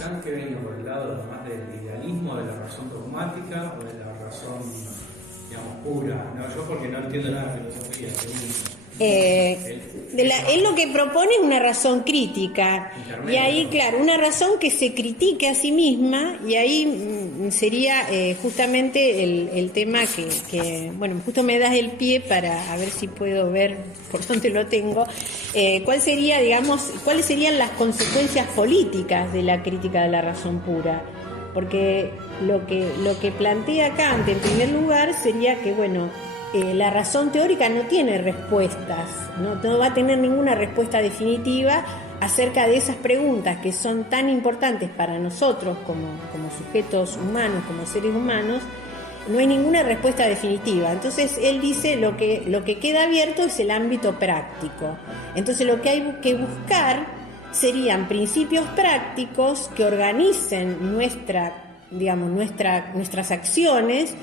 Kant que venga por el lado más del idealismo, de la razón dogmática o de la razón, digamos, pura? No, yo porque no entiendo nada de filosofía. Él lo que propone es una razón crítica, y ahí, claro, una razón que se critique a sí misma, y ahí sería justamente el tema que, bueno, justo me das el pie para a ver si puedo ver por dónde lo tengo. ¿Cuál sería, digamos, cuáles serían las consecuencias políticas de la crítica de la razón pura? Porque lo que plantea Kant en primer lugar sería que, bueno, la razón teórica no tiene respuestas, no va a tener ninguna respuesta definitiva acerca de esas preguntas que son tan importantes para nosotros como sujetos humanos, como seres humanos. No hay ninguna respuesta definitiva. Entonces él dice lo que queda abierto es el ámbito práctico. Entonces lo que hay que buscar serían principios prácticos que organicen nuestras acciones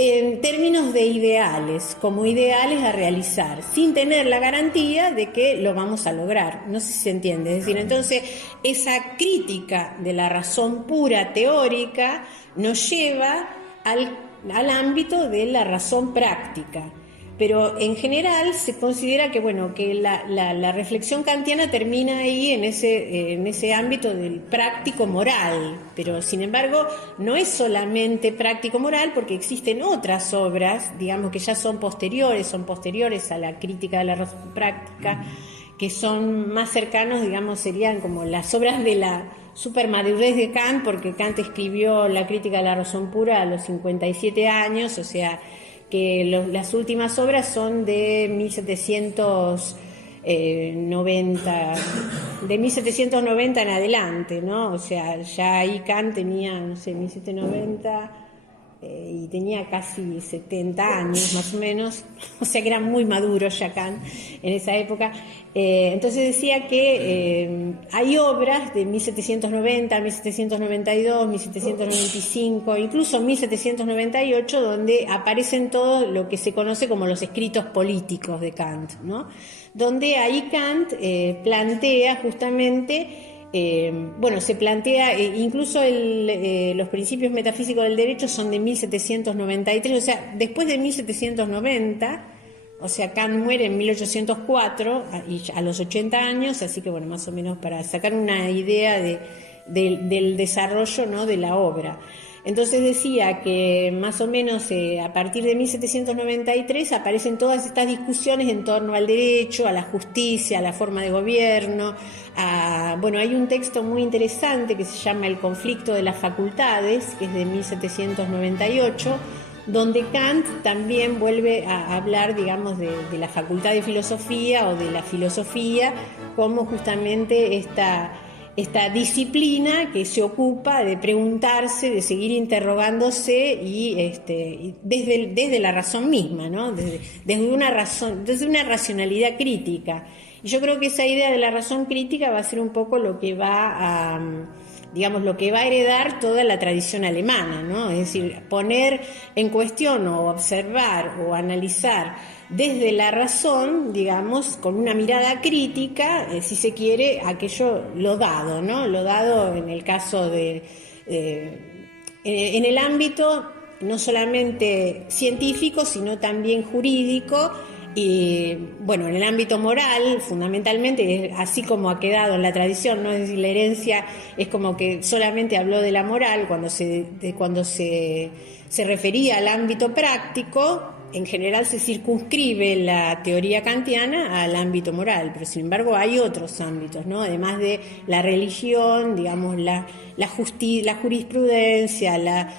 en términos de ideales, como ideales a realizar, sin tener la garantía de que lo vamos a lograr. No sé si se entiende. Es decir, entonces esa crítica de la razón pura teórica nos lleva al ámbito de la razón práctica. Pero en general se considera que, bueno, que la reflexión kantiana termina ahí en ese ámbito del práctico moral, pero sin embargo no es solamente práctico moral, porque existen otras obras, digamos, que ya son posteriores a la crítica de la razón práctica, que son más cercanos, digamos, serían como las obras de la supermadurez de Kant, porque Kant escribió la crítica de la razón pura a los 57 años, o sea que las últimas obras son de 1790 en adelante, ¿no? O sea, ya ahí Kant tenía, no sé, 1790 y tenía casi 70 años más o menos, o sea que era muy maduro ya Kant en esa época. Entonces decía que hay obras de 1790, 1792, 1795, incluso 1798, donde aparecen todo lo que se conoce como los escritos políticos de Kant, ¿no? Donde ahí Kant plantea justamente, se plantea, incluso los principios metafísicos del derecho son de 1793, o sea, después de 1790, o sea, Kant muere en 1804 y a los 80 años, así que, bueno, más o menos para sacar una idea del desarrollo, ¿no?, de la obra. Entonces decía que más o menos a partir de 1793 aparecen todas estas discusiones en torno al derecho, a la justicia, a la forma de gobierno. Hay un texto muy interesante que se llama El conflicto de las facultades, que es de 1798, donde Kant también vuelve a hablar, digamos, de la facultad de filosofía o de la filosofía como justamente esta disciplina que se ocupa de preguntarse, de seguir interrogándose y desde la razón misma, ¿no? Desde una racionalidad crítica. Y yo creo que esa idea de la razón crítica va a ser un poco lo que va a heredar toda la tradición alemana, ¿no? Es decir, poner en cuestión o observar o analizar desde la razón, digamos, con una mirada crítica, si se quiere, aquello lo dado, ¿no? Lo dado en el caso en el ámbito no solamente científico, sino también jurídico. Y bueno, en el ámbito moral, fundamentalmente, así como ha quedado en la tradición, ¿no? Es decir, la herencia es como que solamente habló de la moral cuando se refería al ámbito práctico. En general se circunscribe la teoría kantiana al ámbito moral, pero sin embargo hay otros ámbitos, ¿no? Además de la religión, digamos, la jurisprudencia,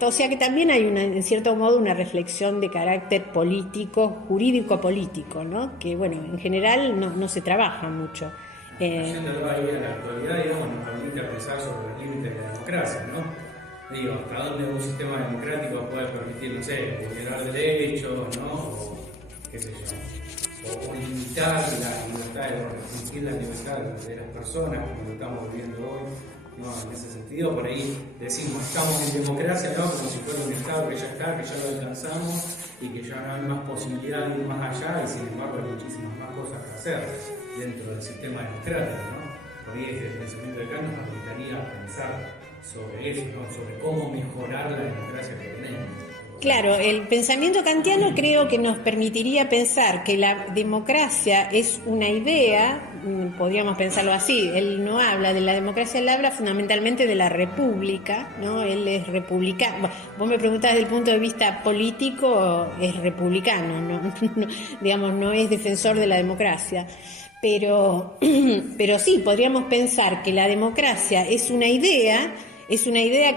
o sea que también hay en cierto modo una reflexión de carácter político, jurídico-político, ¿no? Que, bueno, en general no se trabaja mucho. Trayéndolo ahí a la actualidad, digamos, nos permite pensar sobre los límites de la democracia, ¿no? Digo, ¿hasta dónde un sistema democrático puede permitir, no sé, vulnerar derechos, ¿no? O qué sé yo, o limitar la libertad, o restringir la libertad de las personas, como lo estamos viviendo hoy? No, en ese sentido, por ahí decimos, estamos en democracia, ¿no? Como si fuera un Estado que ya está, que ya lo alcanzamos y que ya no hay más posibilidad de ir más allá, y sin embargo hay muchísimas más cosas que hacer dentro del sistema democrático, ¿no? por ahí desde el pensamiento de Kant nos habilitaría a pensar sobre eso, ¿no? Sobre cómo mejorar la democracia que tenemos. Claro, el pensamiento kantiano creo que nos permitiría pensar que la democracia es una idea, podríamos pensarlo así, él no habla de la democracia, él habla fundamentalmente de la república, ¿no? Él es republicano. Bueno, vos me preguntás desde el punto de vista político, es republicano, ¿no? Digamos, no es defensor de la democracia. Pero sí, podríamos pensar que la democracia es una idea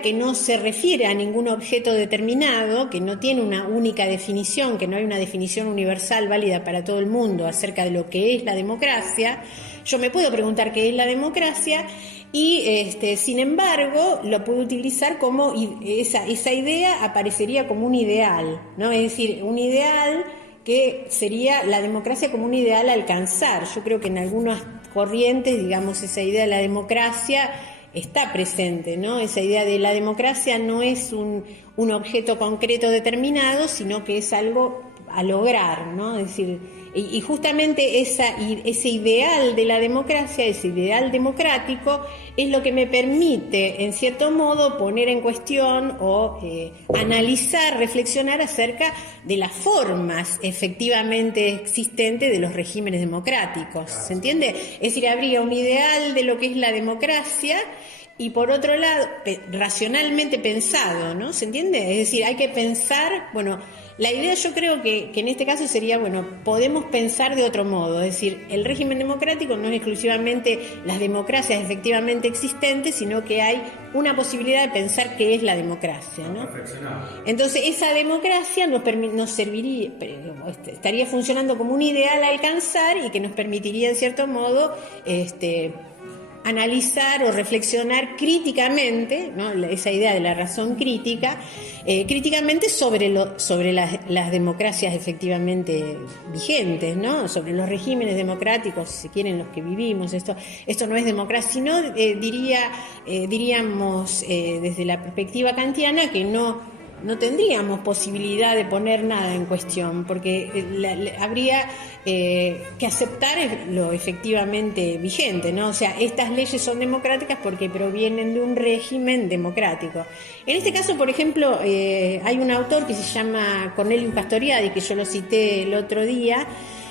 que no se refiere a ningún objeto determinado, que no tiene una única definición, que no hay una definición universal válida para todo el mundo acerca de lo que es la democracia. Yo me puedo preguntar qué es la democracia y, sin embargo, lo puedo utilizar como esa idea aparecería como un ideal, ¿no? Es decir, un ideal que sería la democracia como un ideal a alcanzar. Yo creo que en algunas corrientes, digamos, esa idea de la democracia está presente, ¿no? Esa idea de la democracia no es un objeto concreto determinado, sino que es algo a lograr, ¿no? Es decir, y justamente ese ideal de la democracia, ese ideal democrático, es lo que me permite, en cierto modo, poner en cuestión o analizar, reflexionar acerca de las formas efectivamente existentes de los regímenes democráticos. ¿Se entiende? Es decir, habría un ideal de lo que es la democracia y por otro lado, racionalmente pensado, ¿no? ¿Se entiende? Es decir, hay que pensar, bueno, la idea yo creo que en este caso sería, bueno, podemos pensar de otro modo, es decir, el régimen democrático no es exclusivamente las democracias efectivamente existentes, sino que hay una posibilidad de pensar qué es la democracia, ¿no? Entonces, esa democracia nos serviría, estaría funcionando como un ideal a alcanzar y que nos permitiría, en cierto modo, analizar o reflexionar críticamente, ¿no? Esa idea de la razón crítica, críticamente sobre las democracias efectivamente vigentes, ¿no? Sobre los regímenes democráticos, si se quieren, los que vivimos. Esto no es democracia, sino diríamos desde la perspectiva kantiana que no tendríamos posibilidad de poner nada en cuestión, porque habría que aceptar lo efectivamente vigente, ¿no? O sea, estas leyes son democráticas porque provienen de un régimen democrático. En este caso, por ejemplo, hay un autor que se llama Cornelius Castoriadis, que yo lo cité el otro día,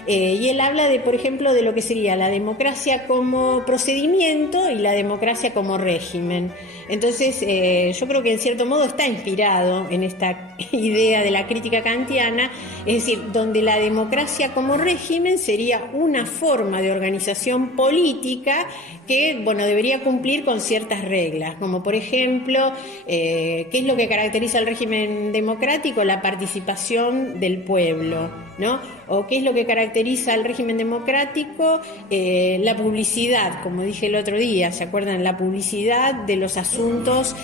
y él habla por ejemplo, de lo que sería la democracia como procedimiento y la democracia como régimen. Entonces, yo creo que en cierto modo está inspirado en esta idea de la crítica kantiana, es decir, donde la democracia como régimen sería una forma de organización política que, bueno, debería cumplir con ciertas reglas, como por ejemplo, ¿qué es lo que caracteriza al régimen democrático? La participación del pueblo, ¿no? O qué es lo que caracteriza al régimen democrático, la publicidad, como dije el otro día, ¿se acuerdan? La publicidad de los asuntos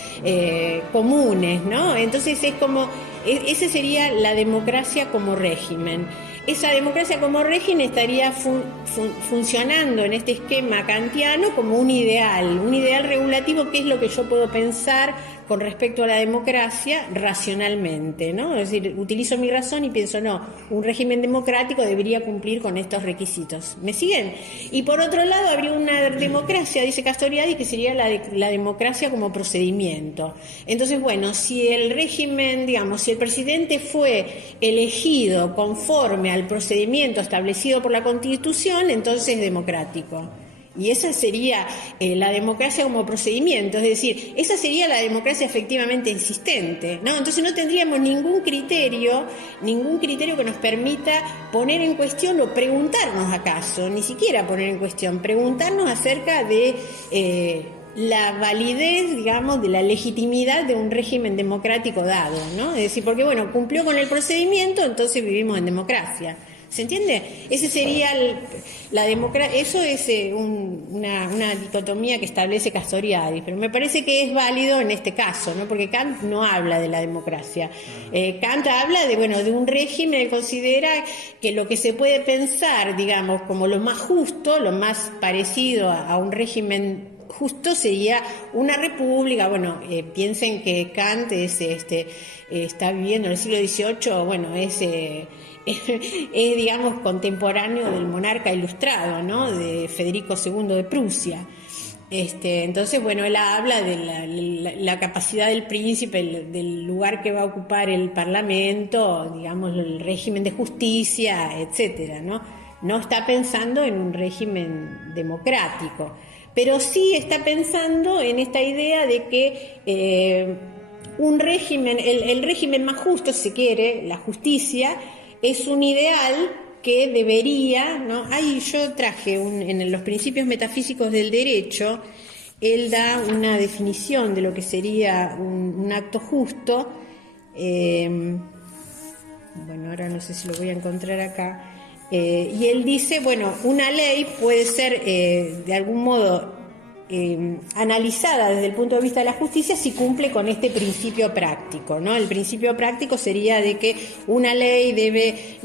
comunes, ¿no? Entonces es como, esa sería la democracia como régimen. Esa democracia como régimen estaría funcionando en este esquema kantiano como un ideal regulativo, que es lo que yo puedo pensar con respecto a la democracia racionalmente, ¿no? Es decir, utilizo mi razón y pienso, no, un régimen democrático debería cumplir con estos requisitos. ¿Me siguen? Y por otro lado, habría una democracia, dice Castoriadis, que sería la democracia como procedimiento. Entonces, bueno, si el régimen, digamos, si el presidente fue elegido conforme al procedimiento establecido por la Constitución, entonces es democrático. Y esa sería la democracia como procedimiento, es decir, esa sería la democracia efectivamente existente, ¿no? Entonces no tendríamos ningún criterio que nos permita poner en cuestión o preguntarnos acaso, ni siquiera poner en cuestión, preguntarnos acerca de la validez, digamos, de la legitimidad de un régimen democrático dado, ¿no? Es decir, porque bueno, cumplió con el procedimiento, entonces vivimos en democracia. ¿Se entiende? Ese sería la democracia. Eso es una dicotomía que establece Castoriadis, pero me parece que es válido en este caso, ¿no? Porque Kant no habla de la democracia. Kant habla de un régimen, él considera que lo que se puede pensar, digamos, como lo más justo, lo más parecido a un régimen justo sería una república. Bueno, piensen que Kant está viviendo en el siglo XVIII, bueno, es digamos contemporáneo del monarca ilustrado, ¿no? De Federico II de Prusia. Entonces, bueno, él habla de la capacidad del príncipe, del lugar que va a ocupar el parlamento, digamos, el régimen de justicia, etcétera, ¿no? No está pensando en un régimen democrático, pero sí está pensando en esta idea de que un régimen, el régimen más justo, si se quiere, la justicia, es un ideal que debería, ¿no? Yo traje en los principios metafísicos del derecho, él da una definición de lo que sería un acto justo. Bueno, ahora no sé si lo voy a encontrar acá. Y él dice, bueno, una ley puede ser de algún modo analizada desde el punto de vista de la justicia si cumple con este principio práctico, ¿no? El principio práctico sería de que una ley debe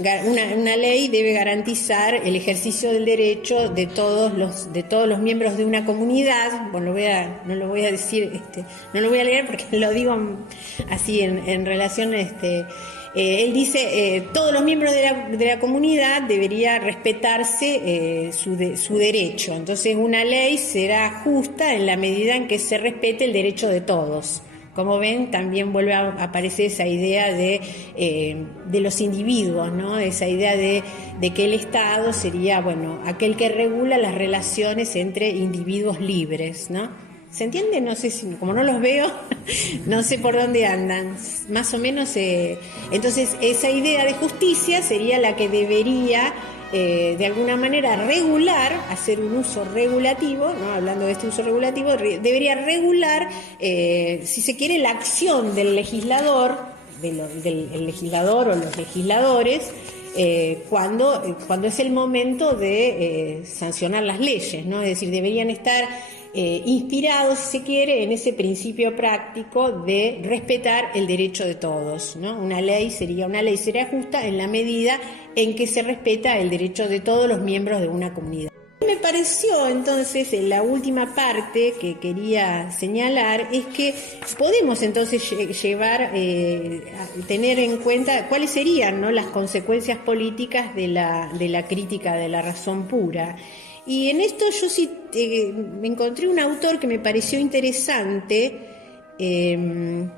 garantizar el ejercicio del derecho de todos los miembros de una comunidad. Bueno, no lo voy a decir, no lo voy a leer porque lo digo así en relación él dice, todos los miembros de la comunidad debería respetarse su derecho. Entonces, una ley será justa en la medida en que se respete el derecho de todos. Como ven, también vuelve a aparecer esa idea de los individuos, ¿no? Esa idea de que el Estado sería, bueno, aquel que regula las relaciones entre individuos libres, ¿no? ¿Se entiende? No sé si, como no los veo, no sé por dónde andan. Más o menos, entonces esa idea de justicia sería la que debería, de alguna manera, regular, hacer un uso regulativo, ¿no? Hablando de este uso regulativo, debería regular, si se quiere, la acción del legislador, del legislador o los legisladores, cuando es el momento de sancionar las leyes, ¿no? Es decir, deberían estar inspirados, si se quiere, en ese principio práctico de respetar el derecho de todos, ¿no? Una ley sería justa en la medida en que se respeta el derecho de todos los miembros de una comunidad. Me pareció entonces, en la última parte que quería señalar, es que podemos entonces tener en cuenta cuáles serían, ¿no?, las consecuencias políticas de la crítica de la razón pura. Y en esto yo sí me encontré un autor que me pareció interesante, que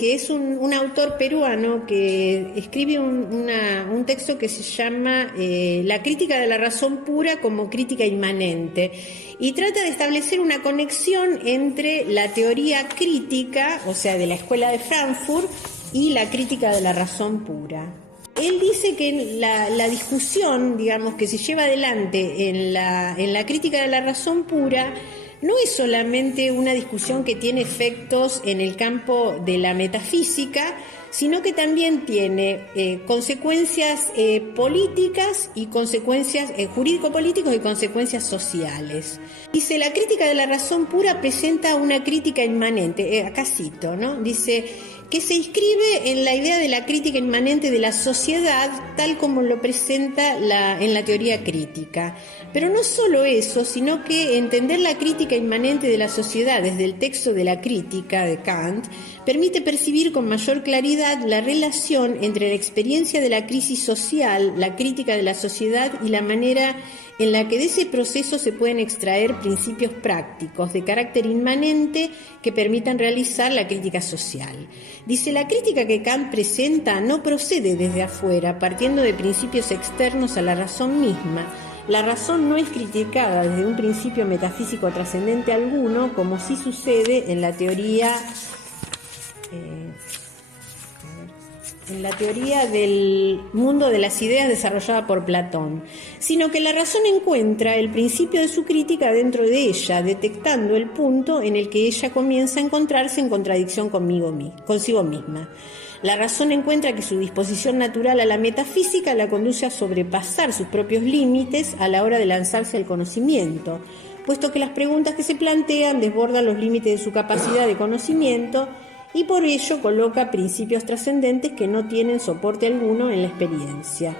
es un autor peruano que escribe un texto que se llama La crítica de la razón pura como crítica inmanente, y trata de establecer una conexión entre la teoría crítica, o sea, de la Escuela de Frankfurt, y la crítica de la razón pura. Él dice que la discusión, digamos, que se lleva adelante en la crítica de la razón pura no es solamente una discusión que tiene efectos en el campo de la metafísica, sino que también tiene consecuencias políticas y consecuencias jurídico-políticos y consecuencias sociales. Dice, la crítica de la razón pura presenta una crítica inmanente, acá cito, ¿no? Dice, que se inscribe en la idea de la crítica inmanente de la sociedad tal como lo presenta en la teoría crítica. Pero no solo eso, sino que entender la crítica inmanente de la sociedad desde el texto de la crítica de Kant permite percibir con mayor claridad la relación entre la experiencia de la crisis social, la crítica de la sociedad y la manera en la que de ese proceso se pueden extraer principios prácticos de carácter inmanente que permitan realizar la crítica social. Dice, la crítica que Kant presenta no procede desde afuera, partiendo de principios externos a la razón misma. La razón no es criticada desde un principio metafísico trascendente alguno, como sí sucede en la teoría del mundo de las ideas desarrollada por Platón, sino que la razón encuentra el principio de su crítica dentro de ella, detectando el punto en el que ella comienza a encontrarse en contradicción consigo misma. La razón encuentra que su disposición natural a la metafísica la conduce a sobrepasar sus propios límites a la hora de lanzarse al conocimiento, puesto que las preguntas que se plantean desbordan los límites de su capacidad de conocimiento y por ello coloca principios trascendentes que no tienen soporte alguno en la experiencia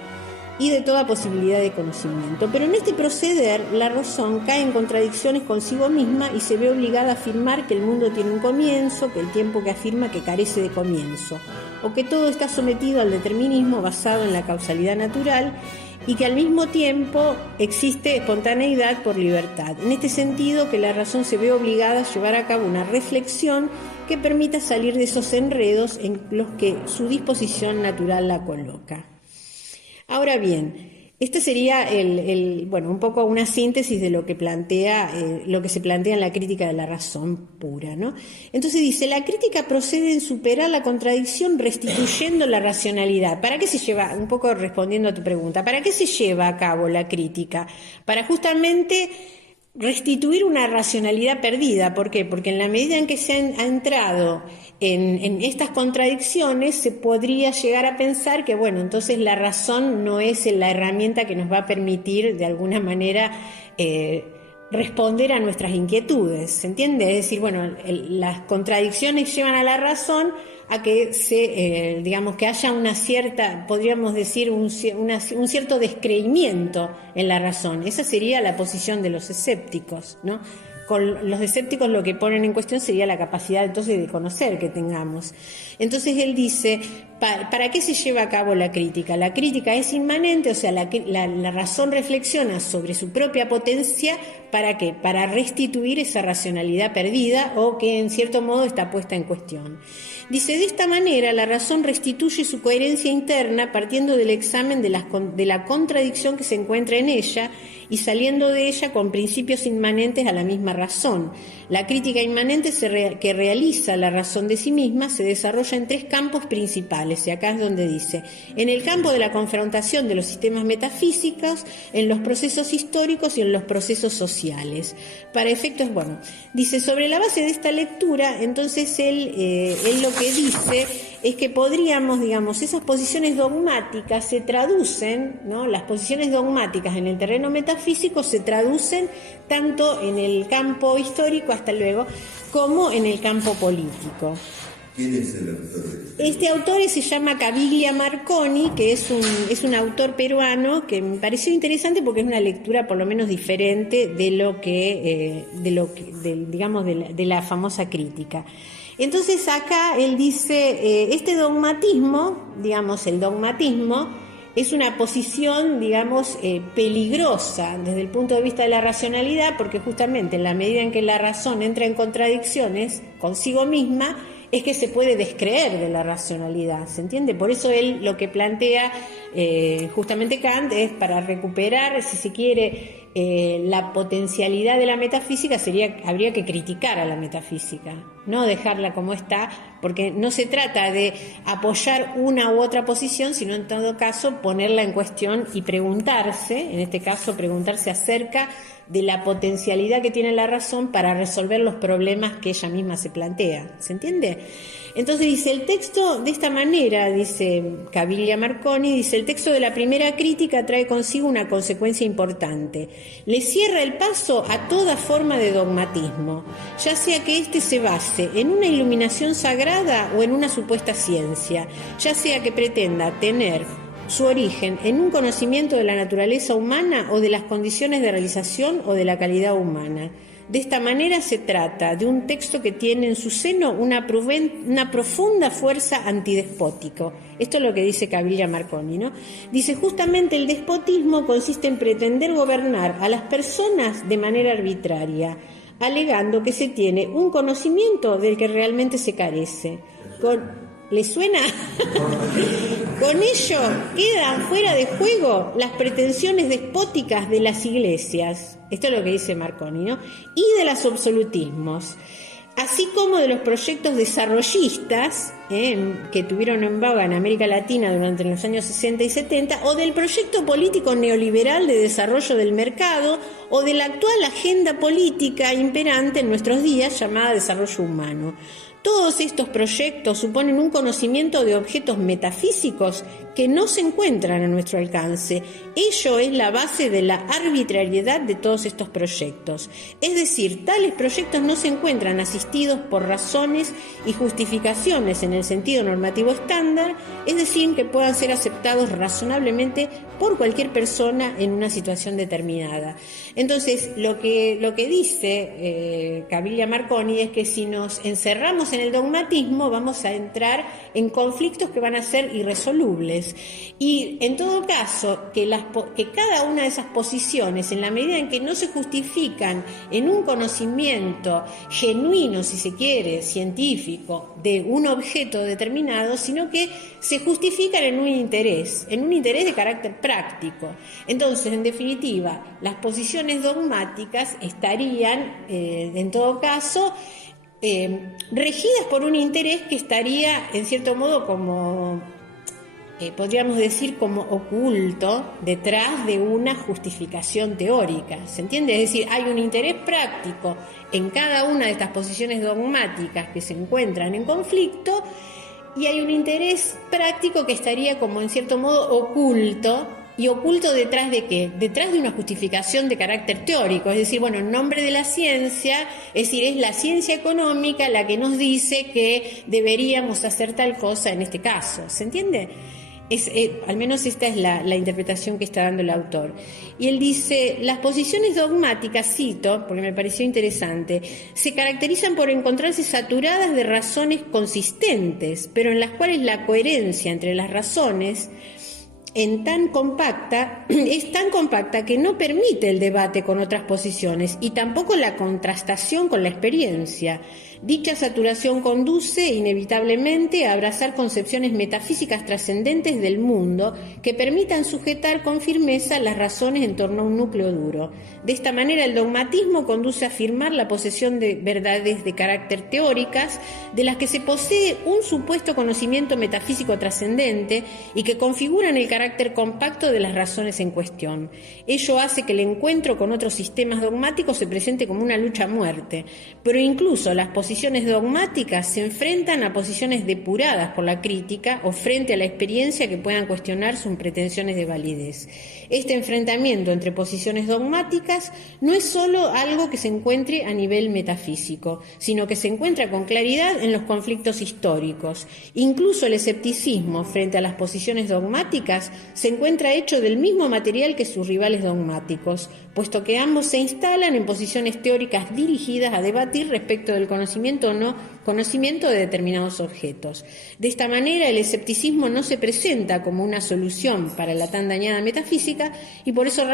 y de toda posibilidad de conocimiento. Pero en este proceder, la razón cae en contradicciones consigo misma y se ve obligada a afirmar que el mundo tiene un comienzo, que el tiempo que afirma que carece de comienzo, o que todo está sometido al determinismo basado en la causalidad natural, y que al mismo tiempo existe espontaneidad por libertad. En este sentido, que la razón se ve obligada a llevar a cabo una reflexión que permita salir de esos enredos en los que su disposición natural la coloca. Ahora bien, este sería un poco una síntesis de lo que plantea, lo que se plantea en la crítica de la razón pura, ¿no? Entonces dice, la crítica procede en superar la contradicción restituyendo la racionalidad. ¿Para qué se lleva, un poco respondiendo a tu pregunta, para qué se lleva a cabo la crítica? Para justamente restituir una racionalidad perdida. ¿Por qué? Porque en la medida en que se ha entrado en estas contradicciones, se podría llegar a pensar que, bueno, entonces la razón no es la herramienta que nos va a permitir, de alguna manera, responder a nuestras inquietudes, ¿se entiende? Es decir, bueno, las contradicciones llevan a la razón a que que haya una cierta, podríamos decir, un cierto descreimiento en la razón. Esa sería la posición de los escépticos, ¿no? Con los escépticos lo que ponen en cuestión sería la capacidad entonces de conocer que tengamos. Entonces él dice, ¿para qué se lleva a cabo la crítica? La crítica es inmanente, o sea, la razón reflexiona sobre su propia potencia, ¿para qué? Para restituir esa racionalidad perdida o que en cierto modo está puesta en cuestión. Dice, de esta manera la razón restituye su coherencia interna partiendo del examen de la contradicción que se encuentra en ella y saliendo de ella con principios inmanentes a la misma razón. La crítica inmanente que realiza la razón de sí misma se desarrolla en tres campos principales, y acá es donde dice, en el campo de la confrontación de los sistemas metafísicos, en los procesos históricos y en los procesos sociales. Para efectos, dice, sobre la base de esta lectura, entonces él lo que dice es que podríamos, esas posiciones dogmáticas se traducen, ¿no? Las posiciones dogmáticas en el terreno metafísico se traducen tanto en el campo histórico, hasta luego, como en el campo político. ¿Quién es el autor? Este autor se llama Caviglia Marconi, que es un autor peruano que me pareció interesante porque es una lectura por lo menos diferente de la famosa crítica. Entonces acá él dice, este dogmatismo, el dogmatismo es una posición, peligrosa desde el punto de vista de la racionalidad, porque justamente en la medida en que la razón entra en contradicciones consigo misma, es que se puede descreer de la racionalidad, ¿se entiende? Por eso él lo que plantea justamente Kant es, para recuperar, si se quiere, la potencialidad de la metafísica, habría que criticar a la metafísica, no dejarla como está, porque no se trata de apoyar una u otra posición, sino en todo caso ponerla en cuestión y preguntarse, en este caso preguntarse acerca de la potencialidad que tiene la razón para resolver los problemas que ella misma se plantea. ¿Se entiende? Entonces dice, el texto de esta manera, dice Caviglia Marconi, dice, el texto de la primera crítica trae consigo una consecuencia importante. Le cierra el paso a toda forma de dogmatismo, ya sea que éste se base en una iluminación sagrada o en una supuesta ciencia, ya sea que pretenda tener su origen en un conocimiento de la naturaleza humana o de las condiciones de realización o de la calidad humana. De esta manera se trata de un texto que tiene en su seno una profunda fuerza antidespótico. Esto es lo que dice Caviglia Marconi, ¿no? Dice, justamente el despotismo consiste en pretender gobernar a las personas de manera arbitraria, alegando que se tiene un conocimiento del que realmente se carece. ¿Le suena? Con ello quedan fuera de juego las pretensiones despóticas de las iglesias, esto es lo que dice Marconi, ¿no? Y de los absolutismos, así como de los proyectos desarrollistas que tuvieron en boga en América Latina durante los años 60 y 70, o del proyecto político neoliberal de desarrollo del mercado, o de la actual agenda política imperante en nuestros días llamada desarrollo humano. Todos estos proyectos suponen un conocimiento de objetos metafísicos que no se encuentran a nuestro alcance. Ello es la base de la arbitrariedad de todos estos proyectos. Es decir, tales proyectos no se encuentran asistidos por razones y justificaciones en el sentido normativo estándar, es decir, que puedan ser aceptados razonablemente por cualquier persona en una situación determinada. Entonces, lo que dice Caviglia Marconi es que si nos encerramos entramos en el dogmatismo, vamos a entrar en conflictos que van a ser irresolubles. Y en todo caso, que cada una de esas posiciones, en la medida en que no se justifican en un conocimiento genuino, si se quiere, científico, de un objeto determinado, sino que se justifican en un interés de carácter práctico. Entonces, en definitiva, las posiciones dogmáticas estarían, en todo caso, regidas por un interés que estaría, en cierto modo, como podríamos decir, como oculto detrás de una justificación teórica. ¿Se entiende? Es decir, hay un interés práctico en cada una de estas posiciones dogmáticas que se encuentran en conflicto, y hay un interés práctico que estaría como en cierto modo oculto. ¿Y oculto detrás de qué? Detrás de una justificación de carácter teórico, es decir, bueno, en nombre de la ciencia, es decir, es la ciencia económica la que nos dice que deberíamos hacer tal cosa en este caso. ¿Se entiende? Al menos esta es la interpretación que está dando el autor. Y él dice, las posiciones dogmáticas, cito, porque me pareció interesante, se caracterizan por encontrarse saturadas de razones consistentes, pero en las cuales la coherencia entre las razones es tan compacta que no permite el debate con otras posiciones y tampoco la contrastación con la experiencia. Dicha saturación conduce inevitablemente a abrazar concepciones metafísicas trascendentes del mundo que permitan sujetar con firmeza las razones en torno a un núcleo duro. De esta manera, el dogmatismo conduce a afirmar la posesión de verdades de carácter teóricas de las que se posee un supuesto conocimiento metafísico trascendente y que configuran el carácter compacto de las razones en cuestión. Ello hace que el encuentro con otros sistemas dogmáticos se presente como una lucha a muerte, pero incluso las posiciones dogmáticas se enfrentan a posiciones depuradas por la crítica o frente a la experiencia que puedan cuestionar sus pretensiones de validez. Este enfrentamiento entre posiciones dogmáticas no es solo algo que se encuentre a nivel metafísico, sino que se encuentra con claridad en los conflictos históricos. Incluso el escepticismo frente a las posiciones dogmáticas se encuentra hecho del mismo material que sus rivales dogmáticos, puesto que ambos se instalan en posiciones teóricas dirigidas a debatir respecto del conocimiento o no conocimiento de determinados objetos. De esta manera, el escepticismo no se presenta como una solución para la tan dañada metafísica, y por esa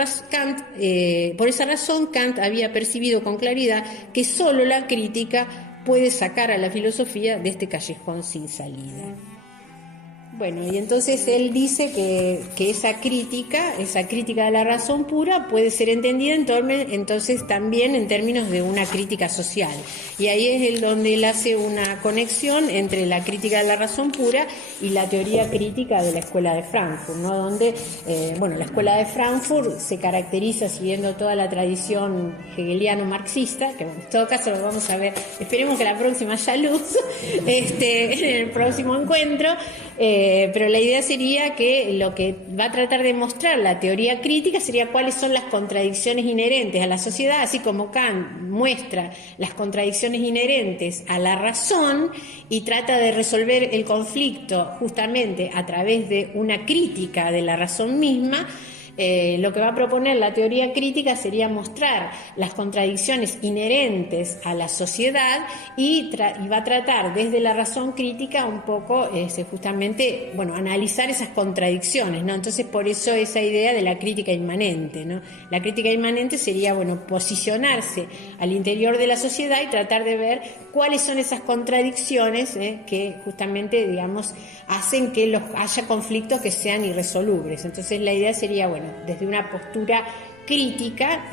razón Kant había percibido con claridad que solo la crítica puede sacar a la filosofía de este callejón sin salida. Bueno, y entonces él dice que esa crítica de la razón pura puede ser entendida entonces también en términos de una crítica social. Y ahí es donde él hace una conexión entre la crítica de la razón pura y la teoría crítica de la Escuela de Frankfurt, ¿no? Donde, la Escuela de Frankfurt se caracteriza siguiendo toda la tradición hegeliano-marxista, que en todo caso lo vamos a ver, esperemos que la próxima haya luz, en el próximo encuentro. Pero la idea sería que lo que va a tratar de mostrar la teoría crítica sería cuáles son las contradicciones inherentes a la sociedad, así como Kant muestra las contradicciones inherentes a la razón y trata de resolver el conflicto justamente a través de una crítica de la razón misma. Lo que va a proponer la teoría crítica sería mostrar las contradicciones inherentes a la sociedad y va a tratar desde la razón crítica un poco justamente, analizar esas contradicciones, ¿no? Entonces, por eso esa idea de la crítica inmanente, ¿no? La crítica inmanente sería, posicionarse al interior de la sociedad y tratar de ver cuáles son esas contradicciones que justamente, hacen que haya conflictos que sean irresolubles. Entonces, la idea sería, desde una postura crítica,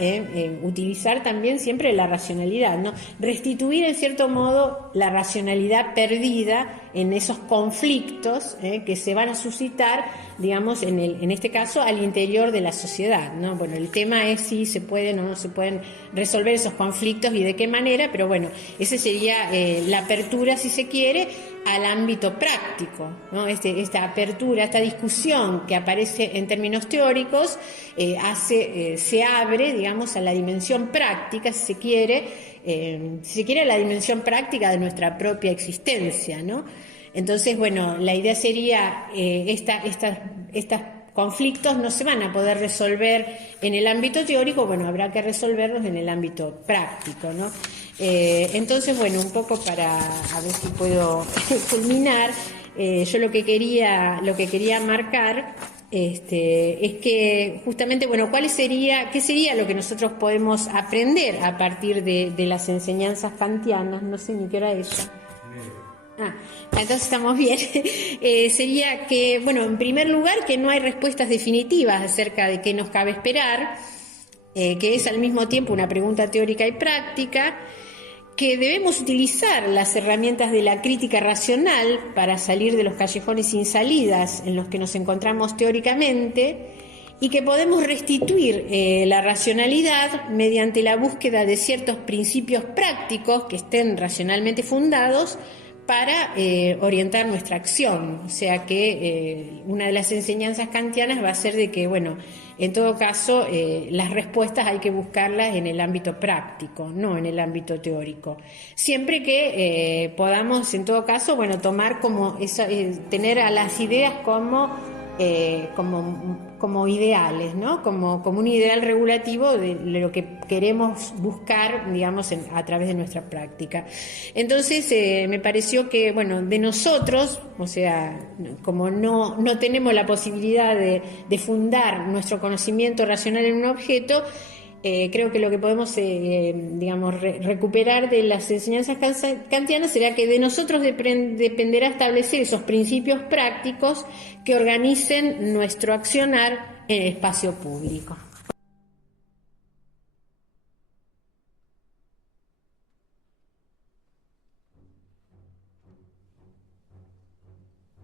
utilizar también siempre la racionalidad, ¿no? Restituir en cierto modo la racionalidad perdida en esos conflictos que se van a suscitar, en este caso, al interior de la sociedad, ¿no? El tema es si se pueden o no se pueden resolver esos conflictos y de qué manera, pero esa sería la apertura, si se quiere, al ámbito práctico, ¿no? Esta apertura, esta discusión que aparece en términos teóricos, se abre, a la dimensión práctica, si se quiere, a la dimensión práctica de nuestra propia existencia, ¿no? Entonces, la idea sería estas conflictos no se van a poder resolver en el ámbito teórico, bueno, habrá que resolverlos en el ámbito práctico, ¿no? Entonces, bueno, un poco para a ver si puedo culminar, yo lo que quería marcar es que justamente, bueno, qué sería lo que nosotros podemos aprender a partir de las enseñanzas kantianas. No sé ni qué hora es ya. Entonces estamos bien. Sería que, bueno, en primer lugar, que no hay respuestas definitivas acerca de qué nos cabe esperar, que es al mismo tiempo una pregunta teórica y práctica, que debemos utilizar las herramientas de la crítica racional para salir de los callejones sin salidas en los que nos encontramos teóricamente, y que podemos restituir la racionalidad mediante la búsqueda de ciertos principios prácticos que estén racionalmente fundados para orientar nuestra acción. O sea que una de las enseñanzas kantianas va a ser de que, bueno, en todo caso, las respuestas hay que buscarlas en el ámbito práctico, no en el ámbito teórico. Siempre que podamos, en todo caso, bueno, tomar como tener a las ideas como ideales, ¿no? Como un ideal regulativo de lo que queremos buscar, digamos, a través de nuestra práctica. Entonces, me pareció que, bueno, de nosotros, o sea, como no tenemos la posibilidad de fundar nuestro conocimiento racional en un objeto, creo que lo que podemos, digamos, recuperar de las enseñanzas kantianas será que de nosotros dependerá establecer esos principios prácticos que organicen nuestro accionar en el espacio público.